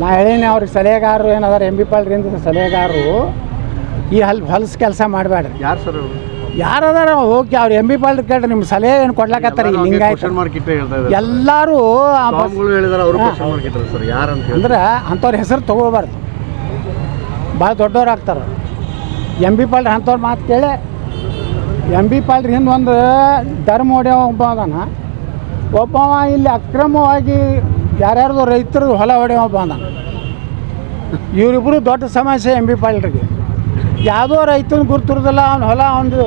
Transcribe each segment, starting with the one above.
ನಾ ಹೇಳೀನಿ ಅವ್ರಿಗೆ ಸಲಹೆಗಾರರು ಏನದಾರ ಎಂ ಬಿ ಪಾಲ್ರಿಂದ ಸಲಹೆಗಾರರು ಈ ಹೊಲಸು ಕೆಲಸ ಮಾಡಬೇಡ್ರಿ. ಯಾರು ಸರ್ ಯಾರದಾರ ಹೋಗಿ ಅವ್ರು ಎಂ ಬಿ ಪಾಲ್ರಿ ಕೇಳ್ರಿ ನಿಮ್ಮ ಸಲಹೆ ಏನು ಕೊಡ್ಲಾಕತ್ತಾರೆ ಹಿಂಗಾಯ್ತು ಎಲ್ಲರೂ ಅಂದ್ರೆ ಅಂಥವ್ರ ಹೆಸರು ತೊಗೋಬಾರ್ದು, ಭಾಳ ದೊಡ್ಡವ್ರು ಆಗ್ತಾರೆ. ಎಂ ಬಿ ಪಾಲ್ರಿ ಅಂಥವ್ರ ಮಾತು ಕೇಳಿ ಎಂ ಬಿ ಪಾಲ್ರಿ ಹಿಂದೆ ಒಂದು ಧರ್ಮ ಹೊಡೆಯೋ ಒಬ್ಬ ಅದಾನ, ಒಬ್ಬವ ಇಲ್ಲಿ ಅಕ್ರಮವಾಗಿ ಯಾರ್ಯಾರ್ದು ರೈತರದ್ದು ಹೊಲ ಹೊಡೆಯೋ ಒಬ್ಬ ಅದಾನ. ಇವರಿಬ್ಬರು ದೊಡ್ಡ ಸಮಸ್ಯೆ ಎಂ ಬಿ ಪಾಲ್ರಿಗೆ. ಯಾವುದೋ ರೈತನ ಗುರುತಿರೋದಿಲ್ಲ, ಅವ್ನ ಹೊಲ ಒಂದು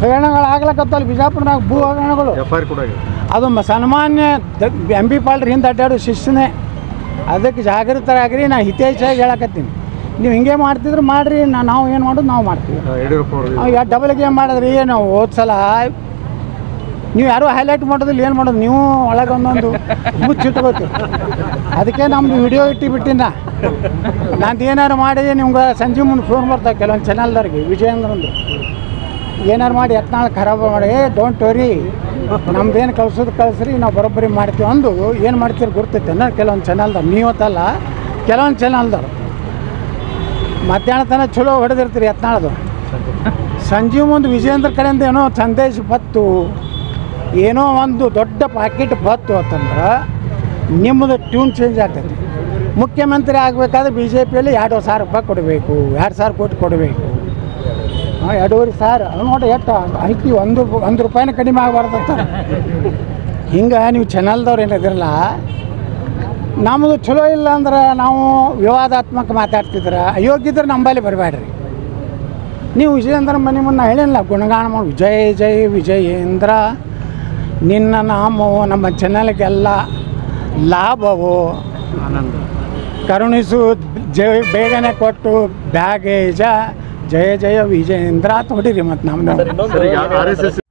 ಹಗರಣಗಳು ಆಗ್ಲಕ್ಕತ್ತಲ್ಲ ಬಿಜಾಪುರನಾಗ ಭೂ ಹಗರಣಗಳು. ಅದು ಸನ್ಮಾನ್ಯ ಎಂ ಬಿ ಪಾಲ್ರಿ ಹಿಂದೆ ಅಡ್ಡಾಡೋ ಶಿಸ್ನೇ. ಅದಕ್ಕೆ ಜಾಗೃತರಾಗ್ರಿ. ನಾನು ಹಿತೇಚ್ಛಾಗಿ ಹೇಳಕತ್ತೀನಿ. ನೀವು ಹಿಂಗೆ ಮಾಡ್ತಿದ್ರೆ ಮಾಡಿರಿ, ನಾವು ಏನು ಮಾಡೋದು ನಾವು ಮಾಡ್ತೀವಿ. ನಾವು ಡಬಲ್ ಗೇಮ್ ಮಾಡಿದ್ರಿ ನಾವು ಹೋದ್ಸಲ ನೀವು ಯಾರೂ ಹೈಲೈಟ್ ಮಾಡೋದಿಲ್ಲ, ಏನು ಮಾಡೋದು ನೀವು ಒಳಗೆ ಒಂದೊಂದು ಮುಚ್ಚಿಟ್ಕೋತೀವಿ. ಅದಕ್ಕೆ ನಮ್ಮದು ವಿಡಿಯೋ ಇಟ್ಟಿಬಿಟ್ಟಿನ ನಂದು ಏನಾರು ಮಾಡಿ ನಿಮ್ಗೆ ಸಂಜೆ ಮುಂದೆ ಫೋನ್ ಬರ್ತಾವೆ ಕೆಲವೊಂದು ಚಾನಲ್ದವ್ರಿಗೆ, ವಿಜಯೇಂದ್ರಂದು ಏನಾರು ಮಾಡಿ ಯತ್ನಾಳು ಖರಾಬ್ ಮಾಡಿ ಡೋಂಟ್ ವರಿ ನಮ್ದೇನು ಕಳ್ಸೋದು ಕಳಿಸ್ರಿ ನಾವು ಬರೋಬ್ಬರಿ ಮಾಡ್ತೀವಿ ಅಂದು ಏನು ಮಾಡ್ತೀರಿ ಗುರ್ತೈತೆ ಅನ್ನೋ ಕೆಲವೊಂದು ಚಾನಲ್ದವ್ರು. ನೀವತ್ತಲ್ಲ ಕೆಲವೊಂದು ಚಾನಲ್ದವ್ರು ಮಧ್ಯಾಹ್ನ ತನಕ ಚಲೋ ಹೊಡೆದಿರ್ತೀರಿ ಯತ್ನಾಳದು. ಸಂಜೆ ಮುಂದೆ ವಿಜಯೇಂದ್ರ ಕಡೆಯಿಂದ ಏನೋ ಸಂದೇಶ ಬತ್ತು, ಏನೋ ಒಂದು ದೊಡ್ಡ ಪಾಕೆಟ್ ಬತ್ತು ಅಂತಂದ್ರೆ ನಿಮ್ಮದು ಟ್ಯೂನ್ ಚೇಂಜ್ ಆಗ್ತೈತಿ. ಮುಖ್ಯಮಂತ್ರಿ ಆಗಬೇಕಾದ್ರೆ ಬಿ ಜೆ ಪಿಯಲ್ಲಿ 2,000 ರೂಪಾಯಿ ಕೊಡಬೇಕು, 2,000 ಕೋಟಿ ಕೊಡಬೇಕು. 2,500 ನೋಡಿ ಎಷ್ಟು ಐತಿ, ಒಂದು ರೂಪಾಯಿನ ಕಡಿಮೆ ಆಗಬಾರ್ದಂತ. ಹಿಂಗೆ ನೀವು ಚಾನಲ್ದವ್ರು ಏನಿದಿರಲ್ಲ, ನಮ್ಮದು ಚಲೋ ಇಲ್ಲ ಅಂದ್ರೆ ನಾವು ವಿವಾದಾತ್ಮಕ ಮಾತಾಡ್ತಿದ್ರೆ ಅಯೋಗ್ಯದ್ರೆ ನಂಬಲ್ಲಿ ಬರಬೇಡ್ರಿ. ನೀವು ವಿಜಯೇಂದ್ರ ಮನೆ ಮುನ್ನ ಹೇಳಿಲ್ಲ ಗುಣಗಾನ ಮಾಡಿ ಜೈ ಜೈ ವಿಜಯೇಂದ್ರ ನಿನ್ನ ನಾಮವು ನಮ್ಮ ಚಾನಲ್ಗೆಲ್ಲ ಲಾಭವು ಕರುಣಿಸು ಬೇಗನೆ ಕೊಟ್ಟು ಬ್ಯಾಗೇಜ ಜಯ ಜಯ ವಿಜಯೇಂದ್ರ ಅಂತ ಹೊಡೀರಿ. ಮತ್ತು ನಮ್ಮದು